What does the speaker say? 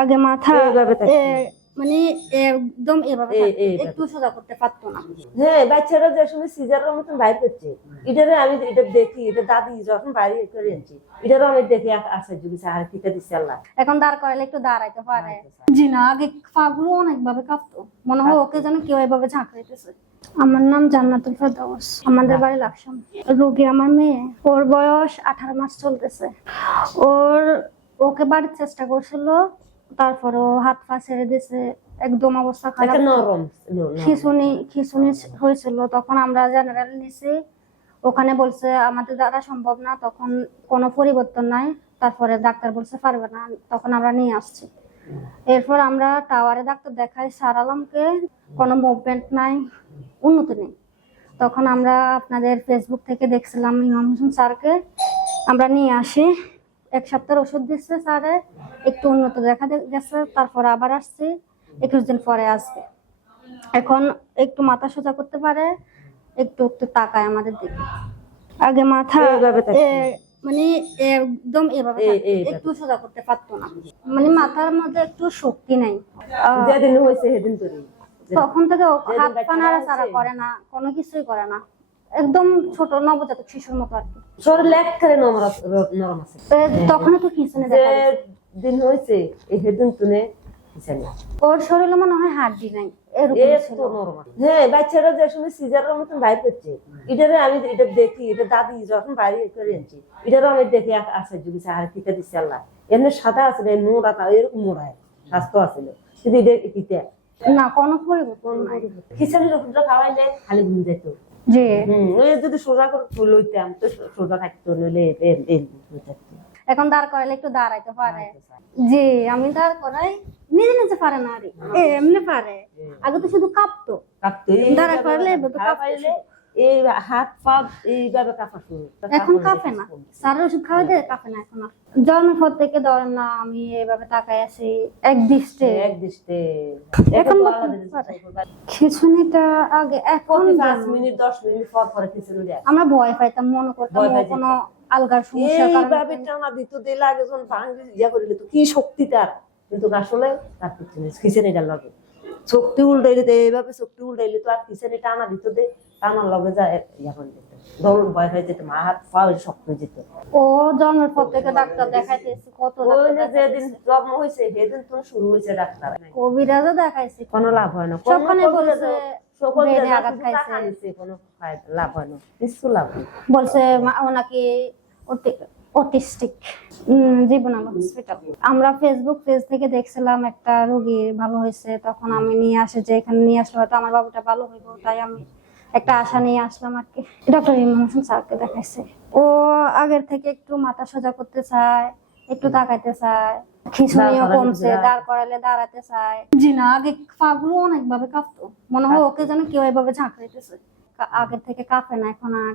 আগে মাথা। মানে একদম এভাবে একটু সোজা করতে পারতো না। হ্যাঁ বাচ্চারা যে সময় সিজারের মতন বাইর করছে এটারে আমি এটা দেখি এটা দাদি যখন বাইরে করে আনছি এটারও আমি দেখি আশা জুগিছে আর কিটা দিচ্ছে আল্লাহ। এখন দাঁড় করালে একটু দাঁড়াইতে পারে। জি না আগে পাগুলো অনেক ভাবে কাঁপতো। মনে হয় ওকে যেন কেউ এভাবে ঝাঁকড়াইতেছে আমার নাম জান্নাতুল ফেরদৌস আমাদের বাড়ি লাকসাম। রোগী আমার মেয়ে ওর বয়স আঠারো মাস চলতেছে। ওর ওকে বাড়ির চেষ্টা করছিল তারপর হাত পা ছেড়ে দিছে একদম অবস্থা খারাপ। নরম খিচুনি খিচুনি হয়েছিল তখন আমরা জেনারেল নিছি ওখানে বলছে আমাদের দ্বারা সম্ভব না তখন কোনো পরিবর্তন নাই তারপরে ডাক্তার বলছে পারবে না তখন আমরা নিয়ে আসছি। এরপর আমরা টাওয়ারে ডাক্তার দেখাই সার আলমকে কোনো মুভমেন্ট নাই উন্নতি নেই। তখন আমরা আপনাদের ফেসবুক থেকে দেখছিলাম ইমাম হোসেন স্যারকে আমরা নিয়ে আসি। এক সপ্তাহের ওষুধ দিচ্ছে স্যারে একটু উন্নত দেখা গেছে তারপরে আবার আসছি একুশ দিন পরে আসবে। এখন একটু মাথা সোজা করতে পারে একটু একটু তাকায় আমাদের দিকে। আগে মাথা মানে একদম এভাবে। একটু সোজা করতে পারতো না। মানে মাথার মধ্যে একটু শক্তি নাই। যেদিন হয়েছে সেদিন তখন থেকে হাত পা নাড়াচাড়া করে না কোনো কিছুই করে না। একদম ছোট নবজাতক শিশুর মতো আর কি। শরীর করে নরম আছে। তো তখন তো দেখা দিন হয়েছে এই সেদিন তুনে ওর শরীরে মনে হয় হাড্ডি নাই। হ্যাঁ বাচ্চারা যে সময় সিজারের মতন বাইর করছে এটারে আমি এটা দেখি এটা দাদি যখন বাইরে করে আনছি এটারও আমি দেখি আশা জুগিছে আর কিটা দিচ্ছে আল্লাহ। এমনি সাদা আছে না নোড়া এরকম মোড়ায় স্বাস্থ্য আছিল কিন্তু এটা কিটা না কোনো পরিবর্তন নাই। খাওয়াইলে খালি ঘুম যেত জি যদি সোজা করে লইতাম তো সোজা থাকতো নইলে এখন দাঁড় করালে একটু দাঁড়াইতে পারে। জি আমি দাঁড় করাই নিজে নিজে পারে না রে এমনি পারে। আগে তো শুধু কাঁপতো। কাঁপতো দাঁড়া করলে এভাবে খাওয়া কাঁপতো পাইলে এই হাত পা এইভাবে কাঁপা শুরু এখন কাঁপে না। স্যারের ওষুধ খাওয়াই দিয়ে কাঁপে না এখন। আর জন্মের পর থেকে ধরেন না আমি আছি এক দৃষ্টে। এক দৃষ্টে। এখন খিচুনিটা আগে এখন পাঁচ মিনিট দশ মিনিট পর পরে দেয় আমরা ভয় পাইতাম মনে করতাম। কোনো আলগার সমস্যার এইভাবে টানা দিত দিলে আগে যখন ভাঙি ইয়া করিলে তো কি শক্তি তার? কিন্তু আসলে তার খিচুড়িটার লগে। শক্তি উল্টাইলে তো এইভাবে শক্তি উল্টাইলে তো আর খিচুড়ি টানা দিত দে? টানার লগে যা ইয়া করে দিত। ভয় হয়ে যেত মা হাত পা শক্ত যেত। ও জন্মের পর থেকে ডাক্তার দেখাইতেছি কত যেদিন জন্ম হয়েছে সেদিন তো শুরু হয়েছে ডাক্তার। কবিরাজও দেখাইছি। কোনো লাভ হয় না। বলেছে। কোনো লাভ হয় না। কিছু লাভ বলছে মা- ও নাকি অটিস্টিক জীবনানন্দ হসপিটাল আমরা ফেসবুক পেজ থেকে দেখছিলাম একটা রোগী ভালো হয়েছে তখন আমি নিয়ে আসে যে এখানে নিয়ে আসলে হয়তো আমার বাবুটা ভালো হইব তাই আমি একটা আশা নিয়ে আসলাম আর কি। ডক্টর ইমাম হোসেন স্যারকে দেখাইছে। ও আগের থেকে একটু মাথা সোজা করতে চায় একটু তাকাইতে চায় খিচুড়িও কমছে দাঁড় করালে দাঁড়াতে চায়। জি না আগে পাগুলো অনেক ভাবে কাঁপতো। মনে হয় ওকে যেন কেউ এভাবে ঝাঁকড়াইতেছে আগের থেকে কাঁপে না এখন আর